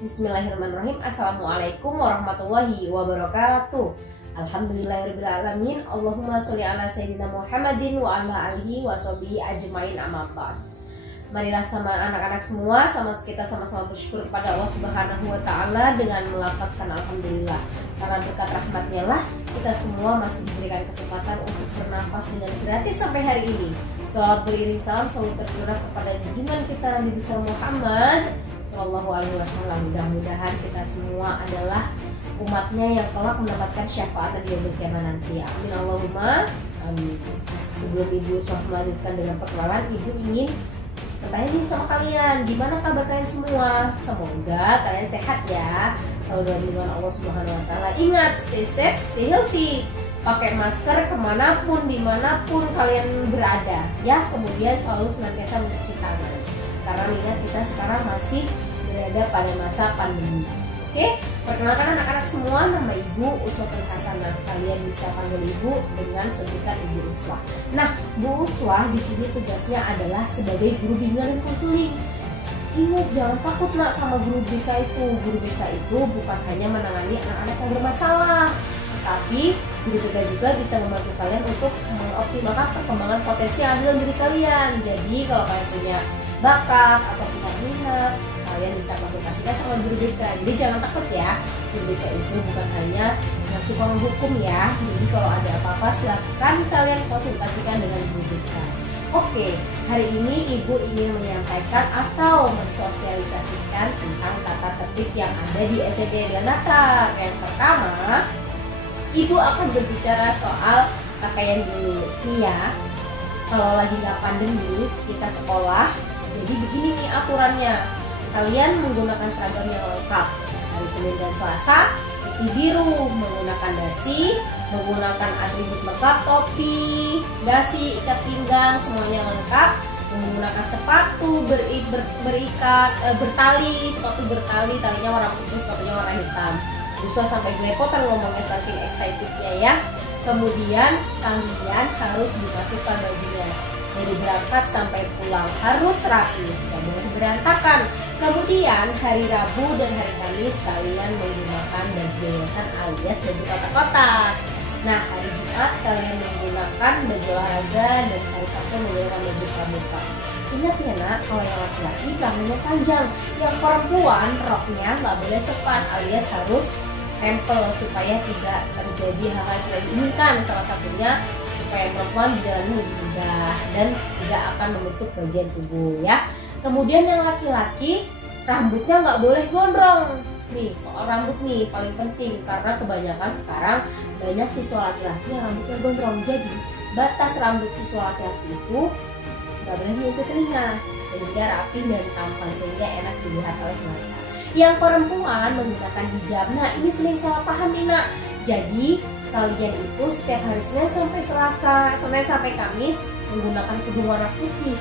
Bismillahirrahmanirrahim. Assalamualaikum warahmatullahi wabarakatuh. Alhamdulillahirrahmanirrahim. Allahumma sholli ala sayyidina Muhammadin wa ala alihi wa sahbihi ajmain, amma ba'd. Marilah sama anak-anak semua, kita sama-sama bersyukur kepada Allah Subhanahu wa taala dengan melafazkan alhamdulillah. Karena berkat rahmatnya lah kita semua masih diberikan kesempatan untuk bernafas dengan gratis sampai hari ini. Shalawat beriring salam selalu tercurah kepada junjungan kita Nabi besar Muhammad Sallallahu Alaihi Wasallam. Mudah-mudahan kita semua adalah umatnya yang kelak mendapatkan syafaat di yaumul kiamah nanti. Amin Allahumma amin. Sebelum Ibu Uswah melanjutkan dengan perkenalan, Ibu ingin bertanya nih sama kalian, gimana kabar kalian semua? Semoga kalian sehat ya, selalu dalam lindungan Allah Subhanahu Wa Taala. Ingat, stay safe, stay healthy. Pakai masker kemanapun, dimanapun kalian berada ya. Kemudian selalu senantiasa mencuci tangan. Karena ingat kita sekarang masih berada pada masa pandemi. Oke, perkenalkan anak-anak semua, nama Ibu Uswah Hasanah. Kalian bisa panggil Ibu dengan sebutan Ibu Uswah. Nah, Bu Uswah di sini tugasnya adalah sebagai guru bimbingan dan konseling. Ingat, jangan takut nak sama guru BK itu. Guru BK itu bukan hanya menangani anak-anak yang bermasalah, tapi guru BK juga bisa membantu kalian untuk mengoptimalkan perkembangan potensi yang ada dalam diri kalian. Jadi kalau kalian punya bakat atau punya minat, kalian bisa konsultasikan sama guru BK. Jadi jangan takut ya, guru BK itu bukan hanya suka menghukum ya. Jadi kalau ada apa-apa silahkan kalian konsultasikan dengan guru BK. Oke, hari ini Ibu ingin menyampaikan atau mensosialisasikan tentang tata tertib yang ada di SMP Dianata. Yang pertama, Ibu akan berbicara soal pakaian dulu. Nih ya, kalau lagi nggak pandemi, kita sekolah. Jadi begini nih aturannya. Kalian menggunakan seragam yang lengkap. Hari Senin dan Selasa putih biru, menggunakan dasi, menggunakan atribut lengkap, topi, dasi, ikat pinggang, semuanya lengkap. Menggunakan sepatu berikat bertali, sepatu bertali, talinya warna putih, sepatunya warna hitam. Uswah sampai gelepotan ngomongnya saking excitednya ya. Kemudian kalian harus dimasukkan bajunya. Dari berangkat sampai pulang harus rapi, tidak boleh berantakan. Kemudian hari Rabu dan hari Kamis kalian menggunakan baju yayasan alias baju kotak-kotak. Nah, hari Jumat kalian menggunakan baju olahraga dan hari Sabtu menggunakan baju pramuka. Ingat ya nak, kalau yang laki-laki tangannya panjang, yang perempuan roknya nggak boleh sepan alias harus tempel supaya tidak terjadi hal-hal yang tidak diinginkan. Salah satunya supaya perempuan berjalan lebih mudah dan tidak akan membentuk bagian tubuh ya. Kemudian yang laki-laki rambutnya nggak boleh gondrong. Nih soal rambut nih paling penting karena kebanyakan sekarang banyak siswa laki-laki yang rambutnya gondrong. Jadi batas rambut siswa laki-laki itu nggak boleh menyentuh telinga sehingga rapi dan tampan sehingga enak dilihat oleh mata. Yang perempuan menggunakan hijab. Nah ini sering salah paham nih nak. Jadi kalian itu setiap hari Senin sampai Selasa, Senin sampai Kamis menggunakan kerudung warna putih.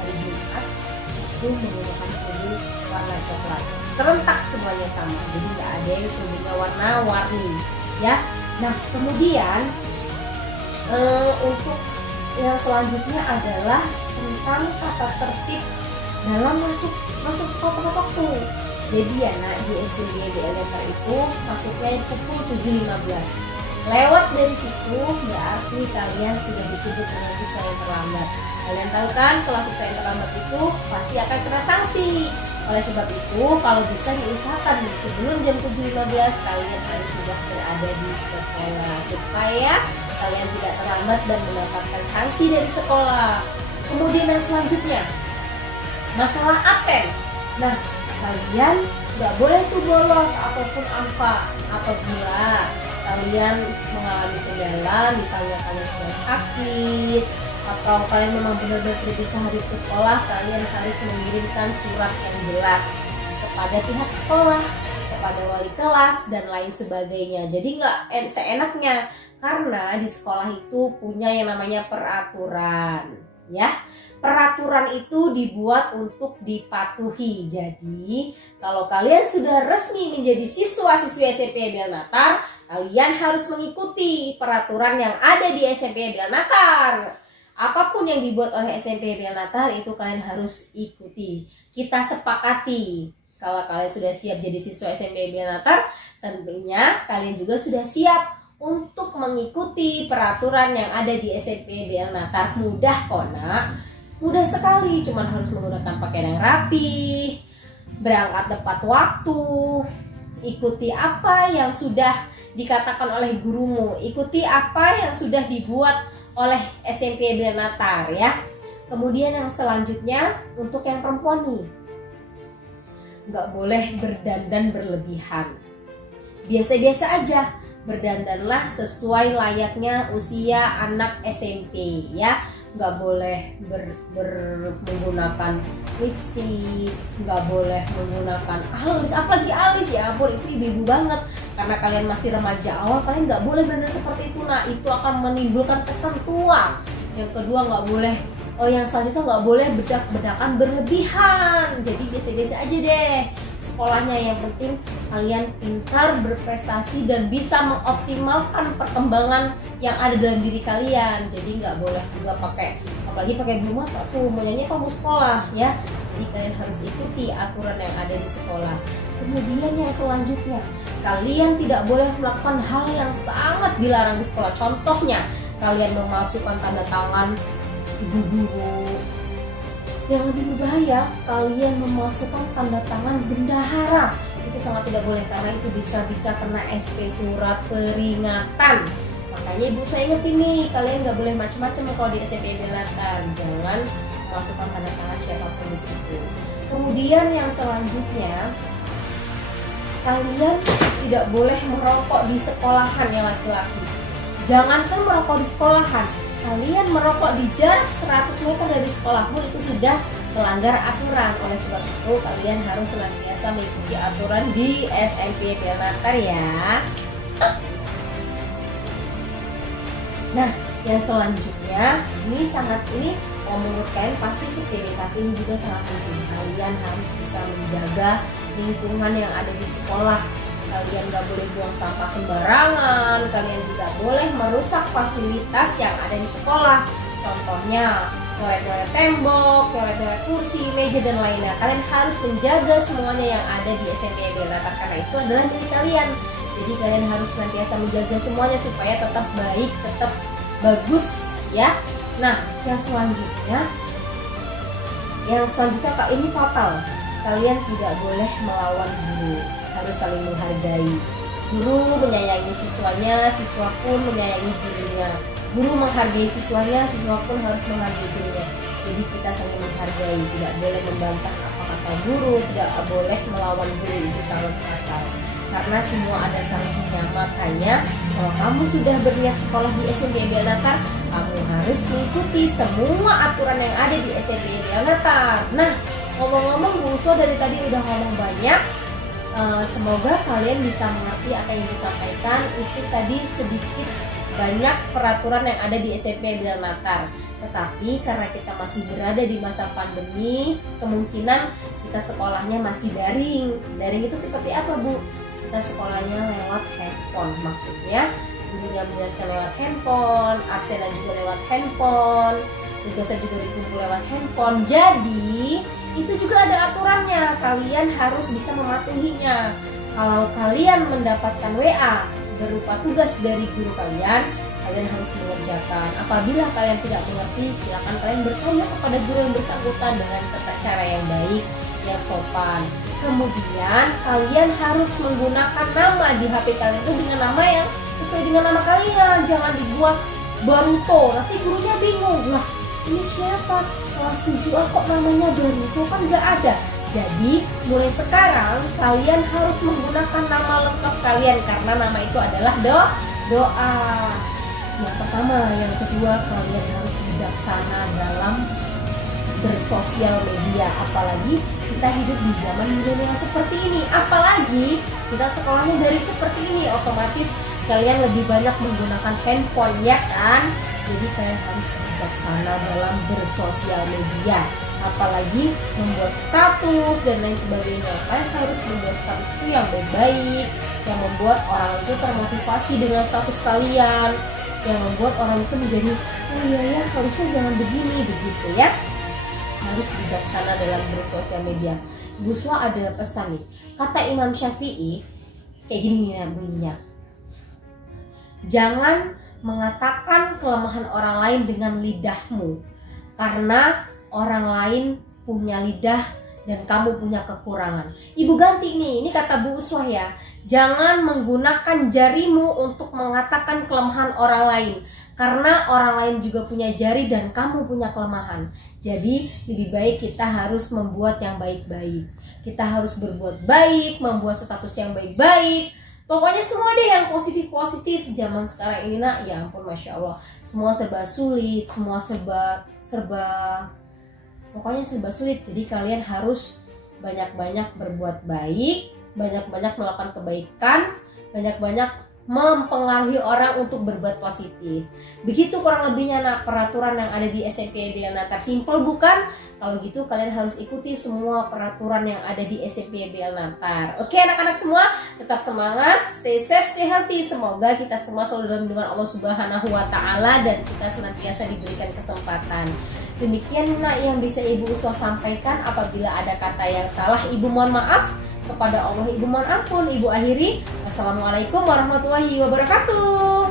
Hari Jumat, Sabtu menggunakan kerudung warna coklat. Serentak semuanya sama, jadi nggak ada yang kerudungnya warna-warni, ya. Nah kemudian untuk yang selanjutnya adalah tentang tata tertib dalam masuk sekolah waktu. Jadi ya nak, di SMP di Elementar itu masuknya pukul 7.15. Lewat dari situ berarti kalian sudah disebut dengan siswa yang terlambat. Kalian tahu kan kalau siswa yang terlambat itu pasti akan kena sanksi. Oleh sebab itu kalau bisa diusahakan sebelum jam 7.15 kalian harus sudah berada di sekolah supaya kalian tidak terlambat dan mendapatkan sanksi dari sekolah. Kemudian yang selanjutnya masalah absen. Nah kalian nggak boleh tuh bolos ataupun apa apabila kalian mengalami kendala, misalnya kalian sedang sakit atau kalian memang benar-benar tidak bisa hadir ke sekolah, kalian harus mengirimkan surat yang jelas kepada pihak sekolah, kepada wali kelas dan lain sebagainya. Jadi nggak seenaknya karena di sekolah itu punya yang namanya peraturan, ya. Peraturan itu dibuat untuk dipatuhi. Jadi kalau kalian sudah resmi menjadi siswa-siswi SMP Dianata, kalian harus mengikuti peraturan yang ada di SMP Dianata. Apapun yang dibuat oleh SMP Dianata itu kalian harus ikuti. Kita sepakati Kalau kalian sudah siap jadi siswa SMP Belnatar, tentunya kalian juga sudah siap untuk mengikuti peraturan yang ada di SMP Belnatar. Mudah kok nak, mudah sekali, cuman harus menggunakan pakaian yang rapi, berangkat tepat waktu, ikuti apa yang sudah dikatakan oleh gurumu, ikuti apa yang sudah dibuat oleh SMP Belnatar ya. Kemudian yang selanjutnya untuk yang perempuan nih, nggak boleh berdandan berlebihan, biasa-biasa aja, berdandanlah sesuai layaknya usia anak SMP ya. Nggak boleh menggunakan lipstick, nggak boleh menggunakan alis, apalagi alis, ya ampun itu ibu-ibu banget. Karena kalian masih remaja awal, kalian nggak boleh berdandan seperti itu. Nah itu akan menimbulkan kesan tua. Yang kedua nggak boleh, yang selanjutnya nggak boleh bedak-bedakan berlebihan. Jadi biasa-biasa aja deh sekolahnya, yang penting kalian pintar, berprestasi, dan bisa mengoptimalkan perkembangan yang ada dalam diri kalian. Jadi nggak boleh juga pakai, apalagi pakai bulu mata tuh, mau nyanyi kamu sekolah ya. Jadi kalian harus ikuti aturan yang ada di sekolah. Kemudian yang selanjutnya, kalian tidak boleh melakukan hal yang sangat dilarang di sekolah. Contohnya, kalian memasukkan tanda tangan ibu guru. Yang lebih berbahaya, kalian memasukkan tanda tangan bendahara. Itu sangat tidak boleh, karena itu bisa kena SP, surat peringatan. Makanya ibu saya ingetin nih, kalian nggak boleh macam-macam kalau di SMP Belnatar. Jangan memasukkan tanda tangan siapapun di situ. Kemudian yang selanjutnya, kalian tidak boleh merokok di sekolahan yang laki-laki. Jangankan merokok di sekolahan, kalian merokok di jarak 100 meter dari sekolah pun itu sudah melanggar aturan. Oleh sebab itu kalian harus senantiasa mengikuti aturan di SMP Belnatar ya. Nah yang selanjutnya, ini menurut kalian pasti sepele, tapi ini juga sangat penting. Kalian harus bisa menjaga lingkungan yang ada di sekolah. Kalian gak boleh buang sampah sembarangan, kalian tidak boleh merusak fasilitas yang ada di sekolah. Contohnya, coret-coret tembok, coret-coret kursi, meja, dan lainnya. Kalian harus menjaga semuanya yang ada di SMP Belnatar, karena itu adalah diri kalian. Jadi kalian harus senantiasa menjaga semuanya supaya tetap baik, tetap bagus ya. Nah, yang selanjutnya Kak, ini fatal. Kalian tidak boleh melawan guru, harus saling menghargai. Guru menyayangi siswanya, siswa pun menyayangi gurunya. Guru menghargai siswanya, siswa pun harus menghargai gurunya. Jadi kita saling menghargai, tidak boleh membantah apa kata guru, tidak boleh melawan guru, itu sangat fatal. Karena semua ada sanksinya. Makanya kalau kamu sudah berniat sekolah di SMP Belnatar, kamu harus mengikuti semua aturan yang ada di SMP Belnatar. Nah, ngomong-ngomong, Bu Uswa dari tadi udah ngomong banyak. Semoga kalian bisa mengerti apa yang disampaikan. Itu tadi sedikit banyak peraturan yang ada di SMP Belnatar. Tetapi karena kita masih berada di masa pandemi, kemungkinan kita sekolahnya masih daring. Daring itu seperti apa, Bu? Kita sekolahnya lewat handphone. Maksudnya gurunya menjelaskan lewat handphone, absenan juga lewat handphone, tugasnya juga dikumpul lewat handphone. Jadi itu juga ada aturannya, kalian harus bisa mematuhinya. Kalau kalian mendapatkan WA berupa tugas dari guru kalian harus mengerjakan. Apabila kalian tidak mengerti, silakan kalian bertanya kepada guru yang bersangkutan dengan tata cara yang baik, yang sopan. Kemudian kalian harus menggunakan nama di HP kalian itu dengan nama yang sesuai dengan nama kalian. Jangan dibuat Baruto, nanti gurunya bingung, lah ini siapa? Kelas 7 kok namanya Baruto, kan nggak ada. Jadi mulai sekarang kalian harus menggunakan nama lengkap kalian, karena nama itu adalah doa. Yang pertama, yang kedua, kalian harus bijaksana dalam bersosial media. Apalagi kita hidup di zaman milenial seperti ini, apalagi kita sekolahnya dari seperti ini, otomatis kalian lebih banyak menggunakan handphone, ya kan? Jadi kalian harus bijaksana dalam bersosial media, apalagi membuat status dan lain sebagainya. Kalian harus membuat status itu yang baik-baik, yang membuat orang itu termotivasi dengan status kalian, yang membuat orang itu menjadi, oh iya ya, harusnya jangan begini, begitu ya. Harus bijaksana dalam bersosial media. Bu Uswah ada pesan nih. Kata Imam Syafi'i kayak gini nih bunyinya. Jangan mengatakan kelemahan orang lain dengan lidahmu, karena orang lain punya lidah dan kamu punya kekurangan. Ibu ganti nih, ini kata Bu Uswah ya. Jangan menggunakan jarimu untuk mengatakan kelemahan orang lain, karena orang lain juga punya jari dan kamu punya kelemahan. Jadi lebih baik kita harus membuat yang baik-baik. Kita harus berbuat baik, membuat status yang baik-baik. Pokoknya semua deh yang positif-positif. Zaman sekarang ini nak, ya ampun Masya Allah, semua serba sulit, semua pokoknya serba sulit. Jadi kalian harus banyak-banyak berbuat baik, banyak-banyak melakukan kebaikan, banyak-banyak mempengaruhi orang untuk berbuat positif. Begitu kurang lebihnya nak peraturan yang ada di SMP YBL Natar. Simple bukan? Kalau gitu kalian harus ikuti semua peraturan yang ada di SMP YBL Natar. Oke anak-anak semua, tetap semangat, stay safe, stay healthy. Semoga kita semua selalu dalam lindungan Allah Subhanahu wa Ta'ala dan kita senantiasa diberikan kesempatan. Demikian nak yang bisa Ibu Uswah sampaikan. Apabila ada kata yang salah, Ibu mohon maaf. Kepada Allah Ibu mohon ampun. Ibu akhiri. Assalamualaikum warahmatullahi wabarakatuh.